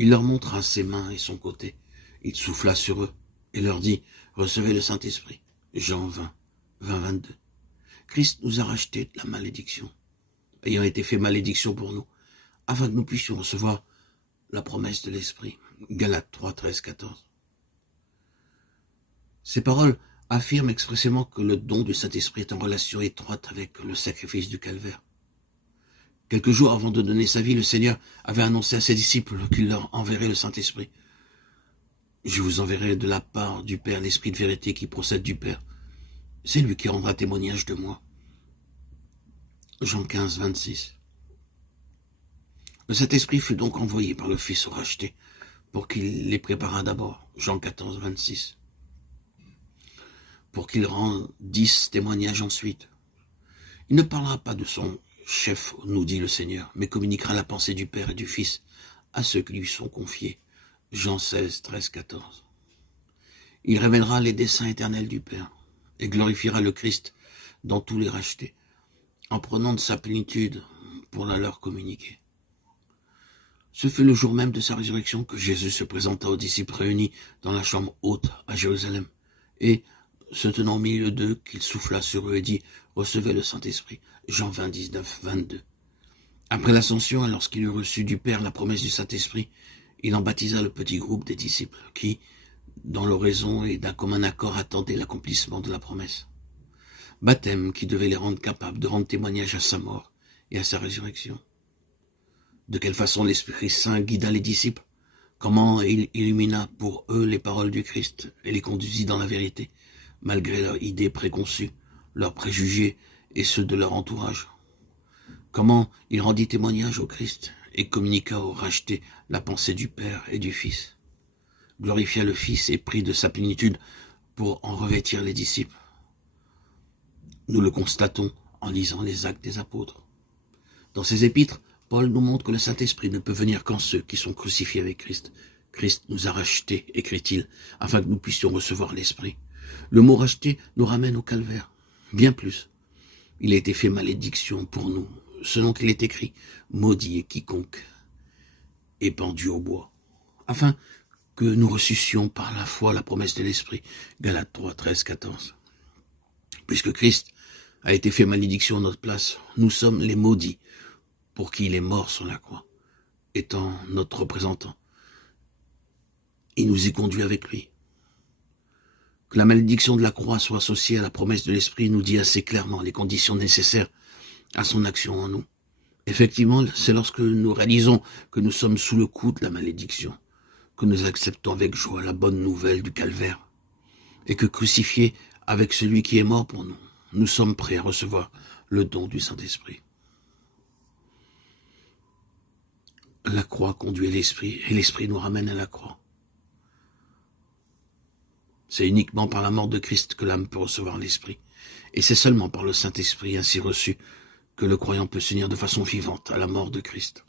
Il leur montra ses mains et son côté. Il souffla sur eux et leur dit, « Recevez le Saint-Esprit. » Jean 20, 22. Christ nous a rachetés de la malédiction, ayant été fait malédiction pour nous, afin que nous puissions recevoir la promesse de l'Esprit. Galates 3, 13, 14. Ces paroles affirment expressément que le don du Saint-Esprit est en relation étroite avec le sacrifice du calvaire. Quelques jours avant de donner sa vie, le Seigneur avait annoncé à ses disciples qu'il leur enverrait le Saint-Esprit. « Je vous enverrai de la part du Père l'Esprit de vérité qui procède du Père. C'est lui qui rendra témoignage de moi. » Jean 15, 26. Le Saint-Esprit fut donc envoyé par le Fils racheté pour qu'il les préparât d'abord. Jean 14, 26. Pour qu'il rendisse témoignage ensuite. Il ne parlera pas de son chef, nous dit le Seigneur, mais communiquera la pensée du Père et du Fils à ceux qui lui sont confiés. Jean 16, 13, 14. Il révélera les desseins éternels du Père et glorifiera le Christ dans tous les rachetés, en prenant de sa plénitude pour la leur communiquer. Ce fut le jour même de sa résurrection que Jésus se présenta aux disciples réunis dans la chambre haute à Jérusalem, et, se tenant au milieu d'eux, qu'il souffla sur eux et dit « Recevez le Saint-Esprit » Jean 20, 19, 22. Après l'ascension, et lorsqu'il eut reçu du Père la promesse du Saint-Esprit, il en baptisa le petit groupe des disciples qui, dans l'oraison et d'un commun accord, attendaient l'accomplissement de la promesse. Baptême qui devait les rendre capables de rendre témoignage à sa mort et à sa résurrection. De quelle façon l'Esprit Saint guida les disciples? Comment il illumina pour eux les paroles du Christ et les conduisit dans la vérité, malgré leurs idées préconçues, leurs préjugés et ceux de leur entourage? Comment il rendit témoignage au Christ et communiqua aux rachetés la pensée du Père et du Fils? Glorifia le Fils et prit de sa plénitude pour en revêtir les disciples. Nous le constatons en lisant les Actes des Apôtres. Dans ses épîtres, Paul nous montre que le Saint-Esprit ne peut venir qu'en ceux qui sont crucifiés avec Christ. Christ nous a rachetés, écrit-il, afin que nous puissions recevoir l'Esprit. Le mot racheter nous ramène au calvaire. Bien plus. Il a été fait malédiction pour nous, selon qu'il est écrit, maudit est quiconque est pendu au bois, afin que nous ressuscions par la foi la promesse de l'Esprit. Galates 3, 13, 14. Puisque Christ a été fait malédiction à notre place, nous sommes les maudits, pour qui il est mort sur la croix, étant notre représentant. Il nous y conduit avec lui. Que la malédiction de la croix soit associée à la promesse de l'Esprit nous dit assez clairement les conditions nécessaires à son action en nous. Effectivement, c'est lorsque nous réalisons que nous sommes sous le coup de la malédiction, que nous acceptons avec joie la bonne nouvelle du calvaire, et que crucifiés avec celui qui est mort pour nous, nous sommes prêts à recevoir le don du Saint-Esprit. La croix conduit l'Esprit, et l'Esprit nous ramène à la croix. C'est uniquement par la mort de Christ que l'âme peut recevoir l'Esprit, et c'est seulement par le Saint-Esprit ainsi reçu que le croyant peut s'unir de façon vivante à la mort de Christ.